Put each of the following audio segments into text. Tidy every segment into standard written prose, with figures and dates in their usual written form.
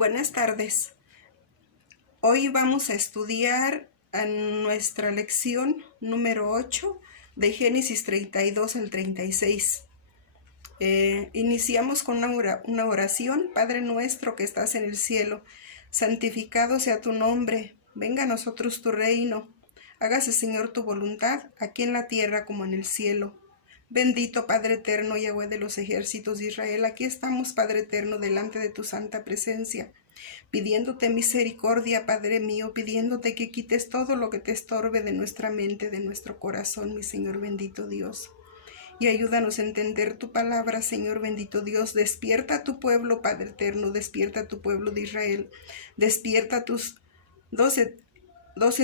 Buenas tardes. Hoy vamos a estudiar nuestra lección número 8 de Génesis 32 al 36. Iniciamos con una oración. Padre nuestro que estás en el cielo, santificado sea tu nombre, venga a nosotros tu reino, hágase Señor tu voluntad, aquí en la tierra como en el cielo. Bendito Padre eterno, Yahweh de los ejércitos de Israel, aquí estamos, Padre eterno, delante de tu santa presencia, pidiéndote misericordia, Padre mío, pidiéndote que quites todo lo que te estorbe de nuestra mente, de nuestro corazón, mi Señor bendito Dios. Y ayúdanos a entender tu palabra, Señor bendito Dios. Despierta a tu pueblo, Padre eterno, despierta a tu pueblo de Israel, despierta a tus 12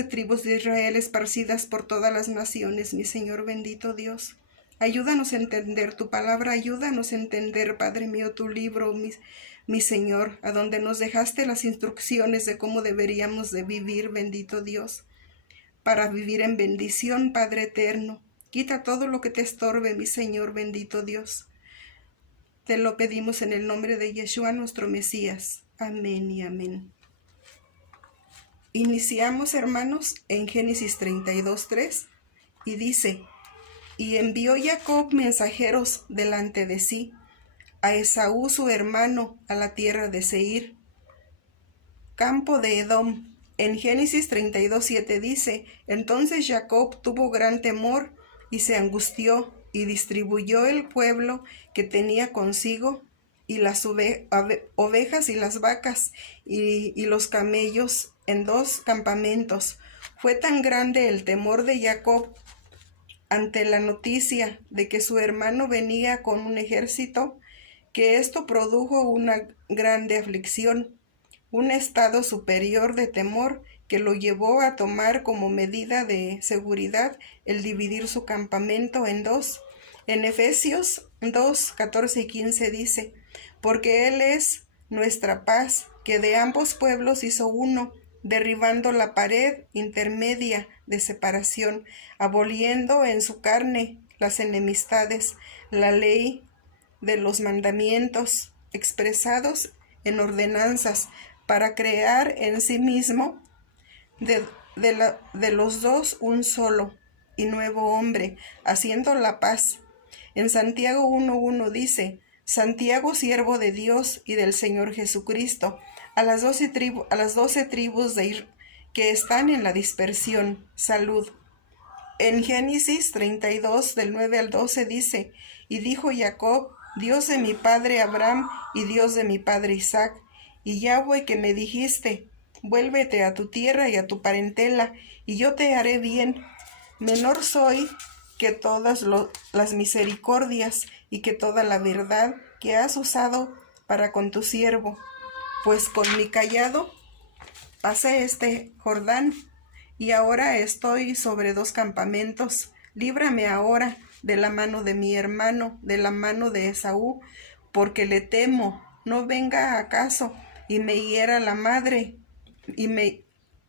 tribus de Israel esparcidas por todas las naciones, mi Señor bendito Dios. Ayúdanos a entender tu palabra, ayúdanos a entender, Padre mío, tu libro, mi Señor, a donde nos dejaste las instrucciones de cómo deberíamos de vivir, bendito Dios, para vivir en bendición, Padre eterno. Quita todo lo que te estorbe, mi Señor bendito Dios. Te lo pedimos en el nombre de Yeshua, nuestro Mesías. Amén y amén. Iniciamos, hermanos, en Génesis 32:3, y dice: Y envió Jacob mensajeros delante de sí, a Esaú su hermano, a la tierra de Seir, campo de Edom. En Génesis 32:7 dice: Entonces Jacob tuvo gran temor y se angustió, y distribuyó el pueblo que tenía consigo, y las ovejas y las vacas, y los camellos en 2 campamentos. Fue tan grande el temor de Jacob ante la noticia de que su hermano venía con un ejército, que esto produjo una grande aflicción, un estado superior de temor que lo llevó a tomar como medida de seguridad el dividir su campamento en 2. En Efesios 2, 14 y 15 dice: Porque Él es nuestra paz, que de ambos pueblos hizo uno, derribando la pared intermedia de separación, aboliendo en su carne las enemistades, la ley de los mandamientos expresados en ordenanzas, para crear en sí mismo de los dos un solo y nuevo hombre, haciendo la paz. En Santiago 1:1 dice: Santiago, siervo de Dios y del Señor Jesucristo, a las 12 tribus que están en la dispersión, salud. En Génesis 32, del 9 al 12 dice: Y dijo Jacob: Dios de mi padre Abraham y Dios de mi padre Isaac, y Yahweh que me dijiste: Vuélvete a tu tierra y a tu parentela, y yo te haré bien. Menor soy que todas las misericordias y que toda la verdad que has usado para con tu siervo, pues con mi cayado pasé este Jordán, y ahora estoy sobre 2 campamentos. Líbrame ahora de la mano de mi hermano, de la mano de Esaú, porque le temo, no venga acaso y me hiera la madre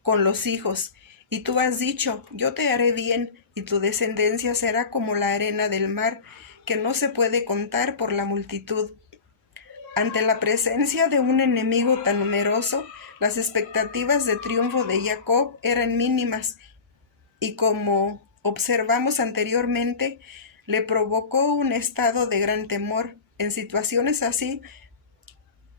con los hijos. Y tú has dicho: Yo te haré bien, y tu descendencia será como la arena del mar, que no se puede contar por la multitud. Ante la presencia de un enemigo tan numeroso, las expectativas de triunfo de Jacob eran mínimas, y como observamos anteriormente, le provocó un estado de gran temor. En situaciones así,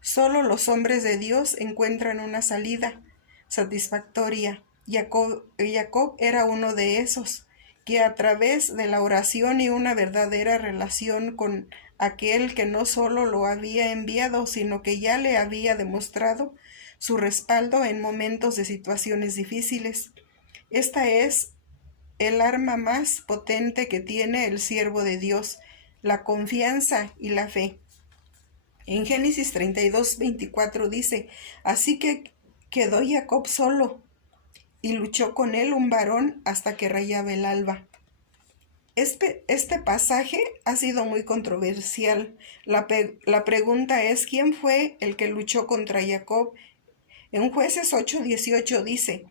solo los hombres de Dios encuentran una salida satisfactoria. Jacob era uno de esos, que a través de la oración y una verdadera relación con aquel que no solo lo había enviado, sino que ya le había demostrado su respaldo en momentos de situaciones difíciles. Esta es el arma más potente que tiene el siervo de Dios: la confianza y la fe. En Génesis 32:24 dice: Así que quedó Jacob solo, y luchó con él un varón hasta que rayaba el alba. Este pasaje ha sido muy controversial. La pregunta es: ¿quién fue el que luchó contra Jacob? En Jueces 8:18 dice: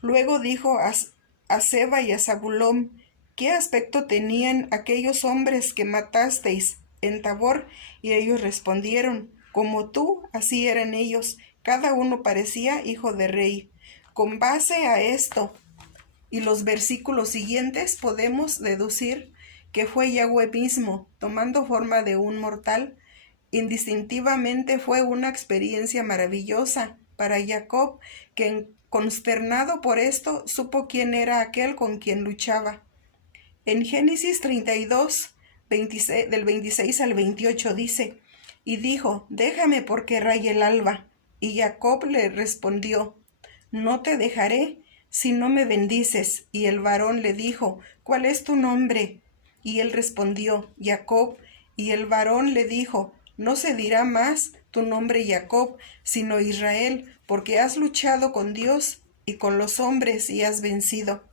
Luego dijo a Seba y a Zabulón: ¿Qué aspecto tenían aquellos hombres que matasteis en Tabor? Y ellos respondieron: Como tú, así eran ellos. Cada uno parecía hijo de rey. Con base a esto y los versículos siguientes podemos deducir que fue Yahweh mismo, tomando forma de un mortal. Indistintivamente fue una experiencia maravillosa para Jacob, que consternado por esto supo quién era aquel con quien luchaba. En Génesis 32, del 26 al 28 dice: Y dijo, déjame porque raye el alba. Y Jacob le respondió, no te dejaré si no me bendices. Y el varón le dijo, ¿cuál es tu nombre? Y él respondió, Jacob. Y el varón le dijo, no se dirá más tu nombre Jacob, sino Israel, porque has luchado con Dios y con los hombres y has vencido.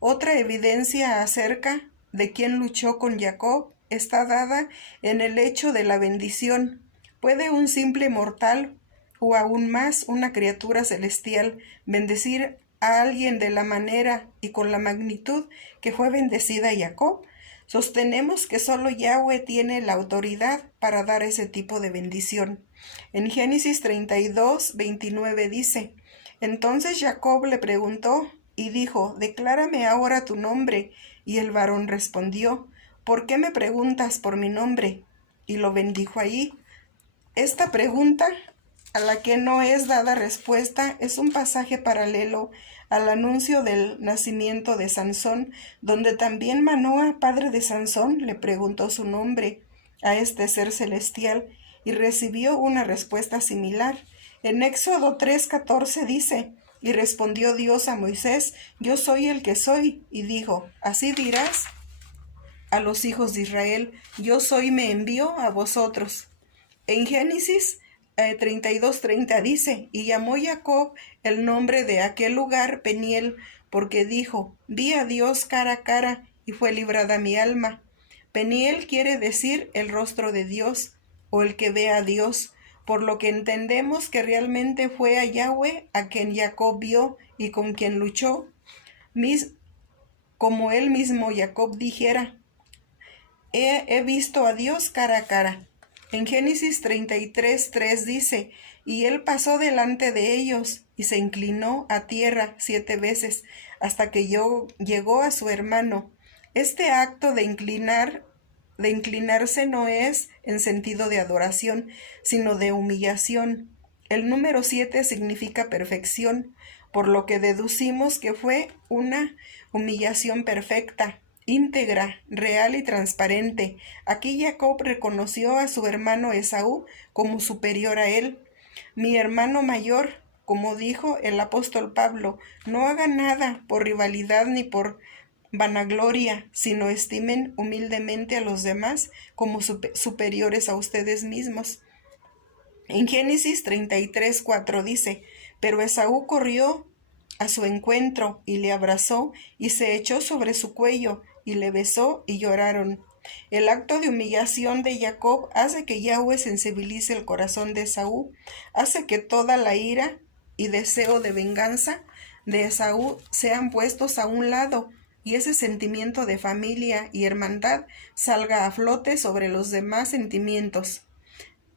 Otra evidencia acerca de quién luchó con Jacob está dada en el hecho de la bendición. ¿Puede un simple mortal, o aún más una criatura celestial, bendecir a alguien de la manera y con la magnitud que fue bendecida Jacob? Sostenemos que solo Yahweh tiene la autoridad para dar ese tipo de bendición. En Génesis 32, 29 dice: Entonces Jacob le preguntó y dijo, declárame ahora tu nombre. Y el varón respondió, ¿por qué me preguntas por mi nombre? Y lo bendijo allí. Esta pregunta, a la que no es dada respuesta, es un pasaje paralelo al anuncio del nacimiento de Sansón, donde también Manoa, padre de Sansón, le preguntó su nombre a este ser celestial y recibió una respuesta similar. En Éxodo 3:14 dice: Y respondió Dios a Moisés, yo soy el que soy, y dijo, así dirás a los hijos de Israel, yo soy, me envió a vosotros. En Génesis 32:30 dice, y llamó Jacob el nombre de aquel lugar Peniel, porque dijo, vi a Dios cara a cara, y fue librada mi alma. Peniel quiere decir el rostro de Dios, o el que ve a Dios, por lo que entendemos que realmente fue a Yahweh a quien Jacob vio y con quien luchó, como él mismo Jacob dijera, he visto a Dios cara a cara. En Génesis 33:3 dice, y él pasó delante de ellos y se inclinó a tierra 7 veces hasta que llegó a su hermano. Este acto de inclinarse no es en sentido de adoración, sino de humillación. El número 7 significa perfección, por lo que deducimos que fue una humillación perfecta, íntegra, real y transparente. Aquí Jacob reconoció a su hermano Esaú como superior a él. Mi hermano mayor, como dijo el apóstol Pablo, no hagan nada por rivalidad ni por vanagloria, sino estimen humildemente a los demás como superiores a ustedes mismos. En Génesis 33:4 dice, pero Esaú corrió a su encuentro y le abrazó y se echó sobre su cuello y le besó y lloraron. El acto de humillación de Jacob hace que Yahweh sensibilice el corazón de Esaú, hace que toda la ira y deseo de venganza de Esaú sean puestos a un lado y ese sentimiento de familia y hermandad salga a flote sobre los demás sentimientos.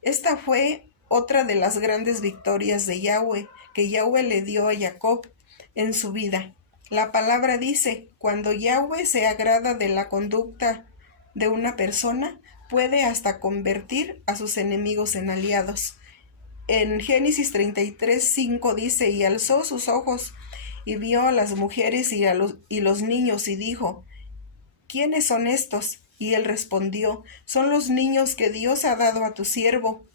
Esta fue otra de las grandes victorias de Yahweh que Yahweh le dio a Jacob en su vida. La palabra dice, cuando Yahweh se agrada de la conducta de una persona, puede hasta convertir a sus enemigos en aliados. En Génesis 33:5 dice, y alzó sus ojos y vio a las mujeres y los niños y dijo, ¿quiénes son estos? Y él respondió, son los niños que Dios ha dado a tu siervo.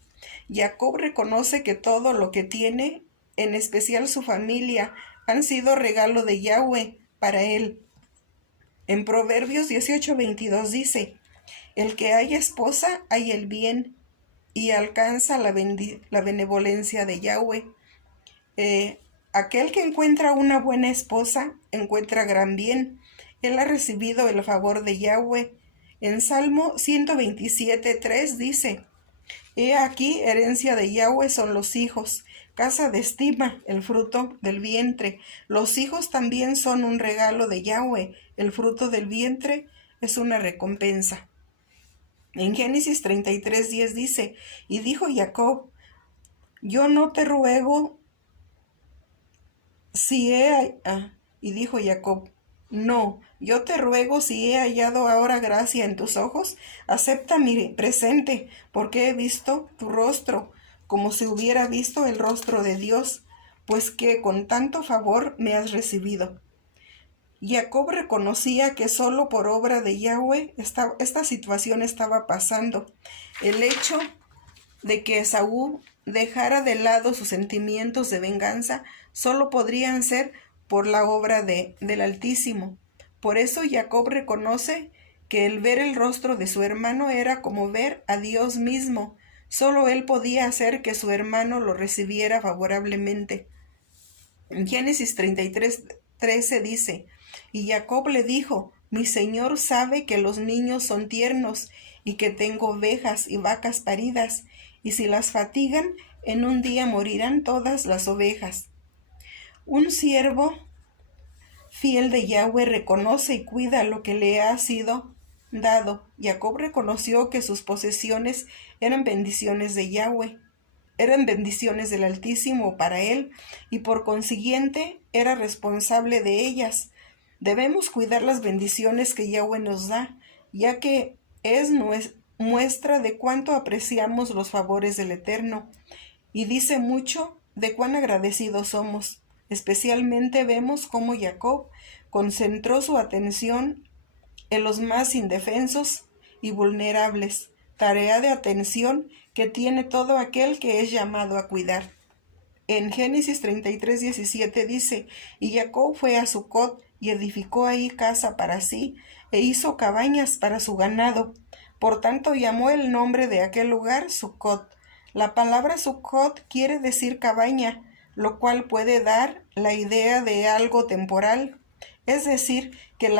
Jacob reconoce que todo lo que tiene, en especial su familia, han sido regalo de Yahweh para él. En Proverbios 18:22 dice, el que haya esposa, haya el bien y alcanza la benevolencia de Yahweh. Aquel que encuentra una buena esposa, encuentra gran bien. Él ha recibido el favor de Yahweh. En Salmo 127:3 dice, he aquí, herencia de Yahweh son los hijos, casa de estima, el fruto del vientre. Los hijos también son un regalo de Yahweh, el fruto del vientre es una recompensa. En Génesis 33:10 dice, y dijo Jacob, yo no te ruego si he... y dijo Jacob, no, yo te ruego si he hallado ahora gracia en tus ojos, acepta mi presente, porque he visto tu rostro, como si hubiera visto el rostro de Dios, pues que con tanto favor me has recibido. Jacob reconocía que solo por obra de Yahweh esta situación estaba pasando. El hecho de que Esaú dejara de lado sus sentimientos de venganza solo podrían ser por la obra del Altísimo. Por eso Jacob reconoce que el ver el rostro de su hermano era como ver a Dios mismo. Solo él podía hacer que su hermano lo recibiera favorablemente. En Génesis 33:13 dice, y Jacob le dijo, mi señor sabe que los niños son tiernos y que tengo ovejas y vacas paridas, y si las fatigan, en un día morirán todas las ovejas. Un siervo fiel de Yahweh reconoce y cuida lo que le ha sido dado. Jacob reconoció que sus posesiones eran bendiciones de Yahweh, eran bendiciones del Altísimo para él, y por consiguiente era responsable de ellas. Debemos cuidar las bendiciones que Yahweh nos da, ya que es muestra de cuánto apreciamos los favores del Eterno, y dice mucho de cuán agradecidos somos. Especialmente vemos cómo Jacob concentró su atención en los más indefensos y vulnerables, tarea de atención que tiene todo aquel que es llamado a cuidar. En Génesis 33:17 dice, y Jacob fue a Sucot y edificó ahí casa para sí, e hizo cabañas para su ganado. Por tanto llamó el nombre de aquel lugar Sucot. La palabra Sucot quiere decir cabaña, lo cual puede dar la idea de algo temporal. Es decir, que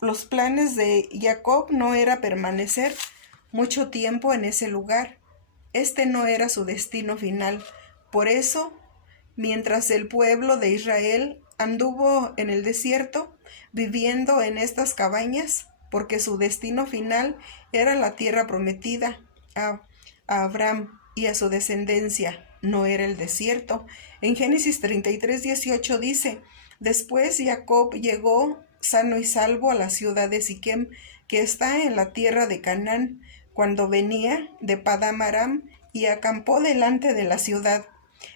los planes de Jacob no era permanecer mucho tiempo en ese lugar. Este no era su destino final. Por eso, mientras el pueblo de Israel anduvo en el desierto, viviendo en estas cabañas, porque su destino final era la tierra prometida a Abraham y a su descendencia, no era el desierto. En Génesis 33:18 dice, después Jacob llegó sano y salvo a la ciudad de Siquem, que está en la tierra de Canaán, cuando venía de Padán Aram, y acampó delante de la ciudad.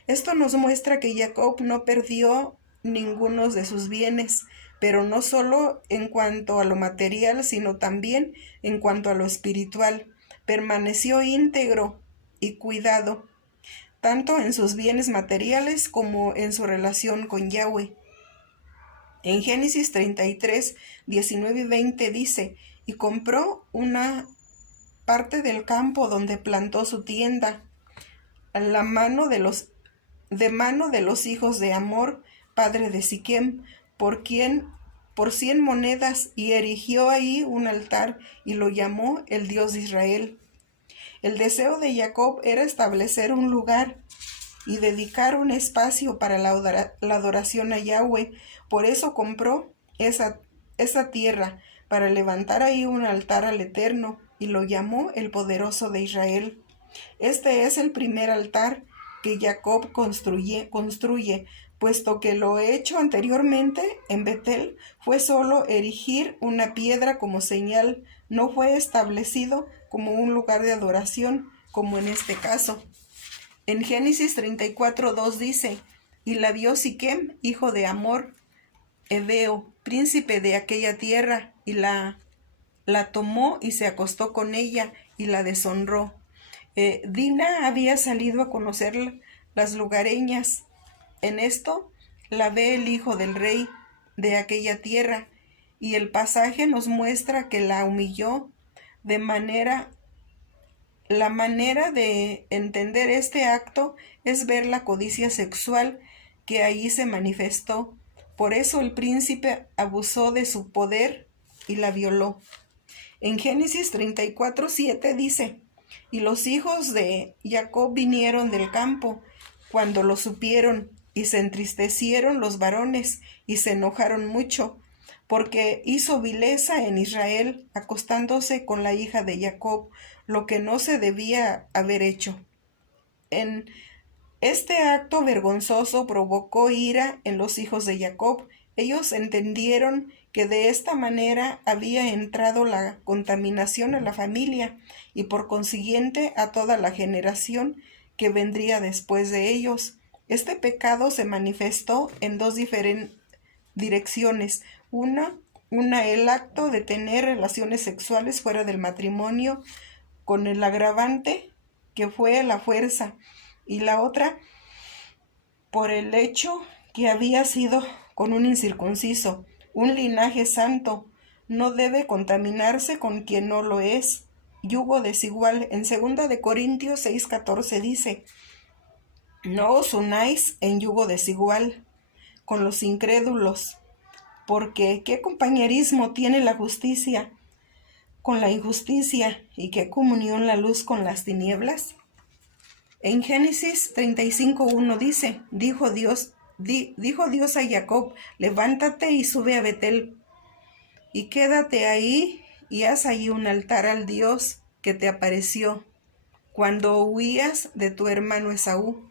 Esto nos muestra que Jacob no perdió ninguno de sus bienes, pero no solo en cuanto a lo material, sino también en cuanto a lo espiritual. Permaneció íntegro y cuidado, tanto en sus bienes materiales como en su relación con Yahweh. En Génesis 33:19 y 20 dice, y compró una parte del campo donde plantó su tienda, a la mano de los hijos de Amor, padre de Siquem, por 100 monedas, y erigió ahí un altar y lo llamó el Dios de Israel. El deseo de Jacob era establecer un lugar y dedicar un espacio para la adoración a Yahweh. Por eso compró esa tierra para levantar ahí un altar al Eterno y lo llamó el Poderoso de Israel. Este es el primer altar que Jacob construye, puesto que lo hecho anteriormente en Betel fue solo erigir una piedra como señal, no fue establecido como un lugar de adoración, como en este caso. En Génesis 34:2 dice, y la vio Siquem, hijo de Amor, Heveo, príncipe de aquella tierra, y la tomó y se acostó con ella y la deshonró. Dina había salido a conocer las lugareñas. En esto la ve el hijo del rey de aquella tierra, y el pasaje nos muestra que la humilló la manera de entender este acto es ver la codicia sexual que allí se manifestó. Por eso el príncipe abusó de su poder y la violó. En Génesis 34:7 dice, y los hijos de Jacob vinieron del campo cuando lo supieron, y se entristecieron los varones y se enojaron mucho, porque hizo vileza en Israel, acostándose con la hija de Jacob, lo que no se debía haber hecho. En este acto vergonzoso provocó ira en los hijos de Jacob. Ellos entendieron que de esta manera había entrado la contaminación a la familia y por consiguiente a toda la generación que vendría después de ellos. Este pecado se manifestó en dos diferentes direcciones. Una, el acto de tener relaciones sexuales fuera del matrimonio con el agravante que fue la fuerza, y la otra por el hecho que había sido con un incircunciso. Un linaje santo no debe contaminarse con quien no lo es. Yugo desigual. En 2 de Corintios 6:14 dice: no os unáis en yugo desigual con los incrédulos, porque ¿qué compañerismo tiene la justicia con la injusticia, y qué comunión la luz con las tinieblas? En Génesis 35:1 dice: dijo Dios a Jacob: levántate y sube a Betel, y quédate ahí, y haz allí un altar al Dios que te apareció cuando huías de tu hermano Esaú.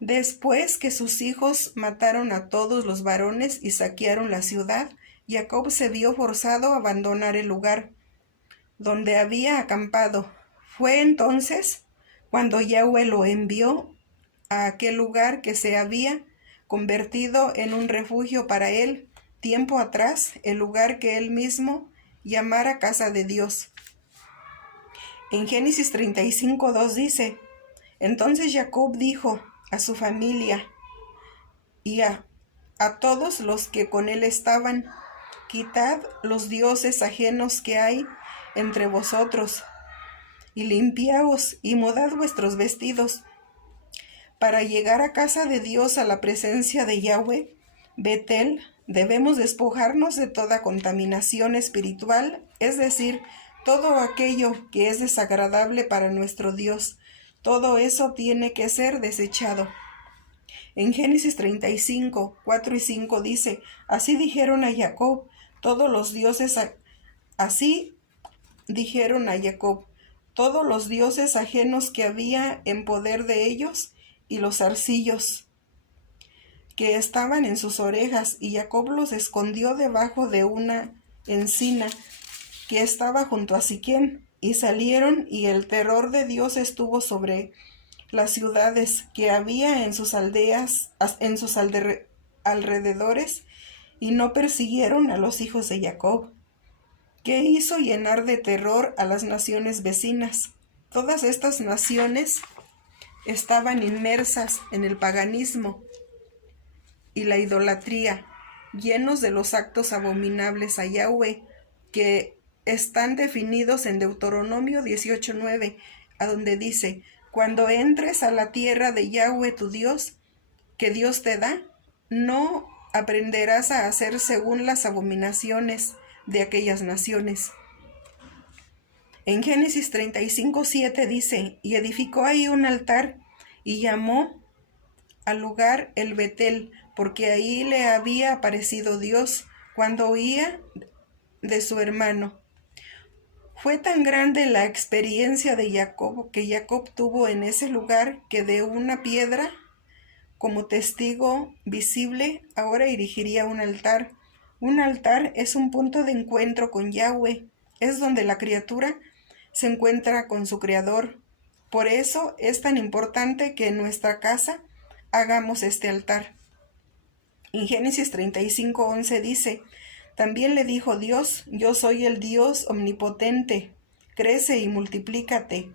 Después que sus hijos mataron a todos los varones y saquearon la ciudad, Jacob se vio forzado a abandonar el lugar donde había acampado. Fue entonces cuando Yahweh lo envió a aquel lugar que se había convertido en un refugio para él tiempo atrás, el lugar que él mismo llamara casa de Dios. En Génesis 35:2 dice: entonces Jacob dijo a su familia y a todos los que con él estaban: quitad los dioses ajenos que hay entre vosotros, y limpiaos y mudad vuestros vestidos. Para llegar a casa de Dios, a la presencia de Yahweh, Betel, debemos despojarnos de toda contaminación espiritual, es decir, todo aquello que es desagradable para nuestro Dios. Todo eso tiene que ser desechado. En Génesis 35:4 y 5 dice: así dijeron a Jacob todos los dioses ajenos que había en poder de ellos, y los zarcillos que estaban en sus orejas, y Jacob los escondió debajo de una encina que estaba junto a Siquem, y salieron, y el terror de Dios estuvo sobre las ciudades que había en sus aldeas, en sus alrededores, y no persiguieron a los hijos de Jacob, que hizo llenar de terror a las naciones vecinas. Todas estas naciones estaban inmersas en el paganismo y la idolatría, llenos de los actos abominables a Yahweh, que están definidos en Deuteronomio 18:9, a donde dice: cuando entres a la tierra de Yahweh tu Dios, que Dios te da, no aprenderás a hacer según las abominaciones de aquellas naciones. En Génesis 35:7 dice: y edificó ahí un altar, y llamó al lugar el Betel, porque ahí le había aparecido Dios cuando huía de su hermano. Fue tan grande la experiencia de Jacob que Jacob tuvo en ese lugar, que de una piedra como testigo visible ahora erigiría un altar. Un altar es un punto de encuentro con Yahweh, es donde la criatura se encuentra con su Creador. Por eso es tan importante que en nuestra casa hagamos este altar. En Génesis 35:11 dice: también le dijo Dios: yo soy el Dios omnipotente, crece y multiplícate.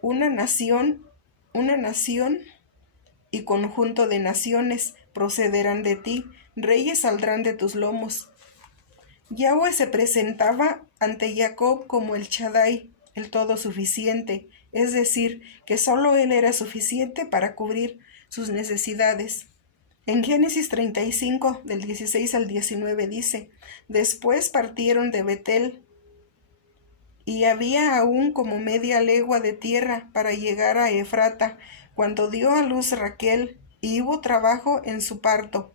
Una nación y conjunto de naciones procederán de ti, reyes saldrán de tus lomos. Yahweh se presentaba ante Jacob como el Shaddai, el todo suficiente, es decir, que solo él era suficiente para cubrir sus necesidades. En Génesis 35, del 16 al 19 dice: después partieron de Betel, y había aún como media legua de tierra para llegar a Efrata, cuando dio a luz Raquel, y hubo trabajo en su parto.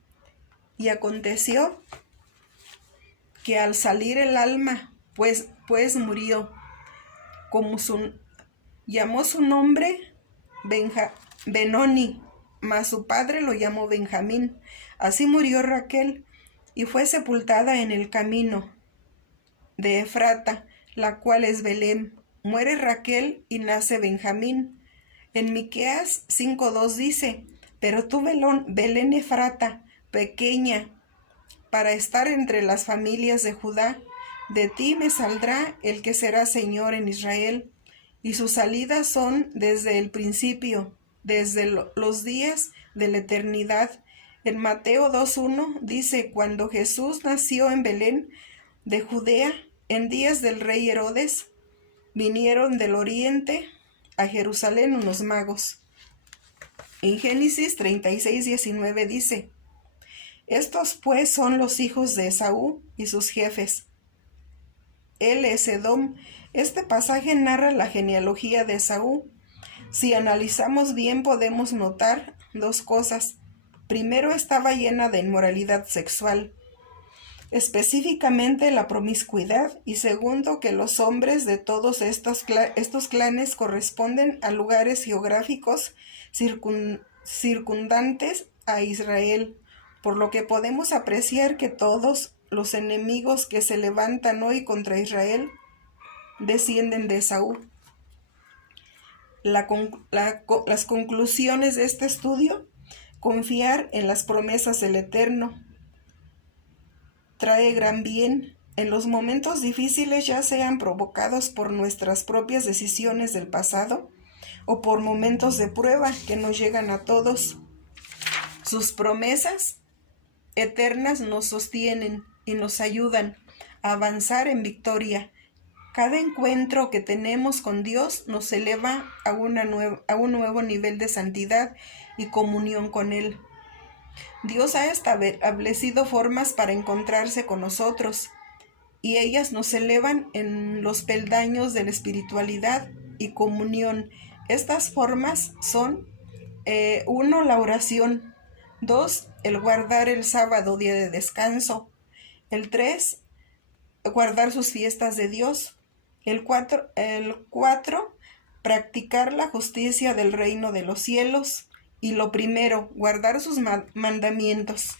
Y aconteció que al salir el alma, pues murió, llamó su nombre Benoni, mas su padre lo llamó Benjamín. Así murió Raquel, y fue sepultada en el camino de Efrata, la cual es Belén. Muere Raquel y nace Benjamín. En Miqueas 5:2 dice: pero tú, Belén Efrata, pequeña para estar entre las familias de Judá, de ti me saldrá el que será Señor en Israel, y sus salidas son desde el principio, desde los días de la eternidad. En Mateo 2:1 dice: cuando Jesús nació en Belén de Judea, en días del rey Herodes, vinieron del oriente a Jerusalén unos magos. En Génesis 36:19 dice: estos pues son los hijos de Esaú y sus jefes. Él es Edom. Este pasaje narra la genealogía de Esaú. Si analizamos bien podemos notar dos cosas. Primero, estaba llena de inmoralidad sexual, específicamente la promiscuidad, y segundo, que los hombres de todos estos clanes corresponden a lugares geográficos circundantes a Israel, por lo que podemos apreciar que todos los enemigos que se levantan hoy contra Israel descienden de Esaú. Las conclusiones de este estudio: confiar en las promesas del Eterno trae gran bien en los momentos difíciles, ya sean provocados por nuestras propias decisiones del pasado o por momentos de prueba que nos llegan a todos. Sus promesas eternas nos sostienen y nos ayudan a avanzar en victoria. Cada encuentro que tenemos con Dios nos eleva a un nuevo nivel de santidad y comunión con Él. Dios ha establecido formas para encontrarse con nosotros, y ellas nos elevan en los peldaños de la espiritualidad y comunión. Estas formas son: 1, la oración; 2, el guardar el sábado, día de descanso; el 3, guardar sus fiestas de Dios; el 4, practicar la justicia del reino de los cielos; y lo primero, guardar sus mandamientos.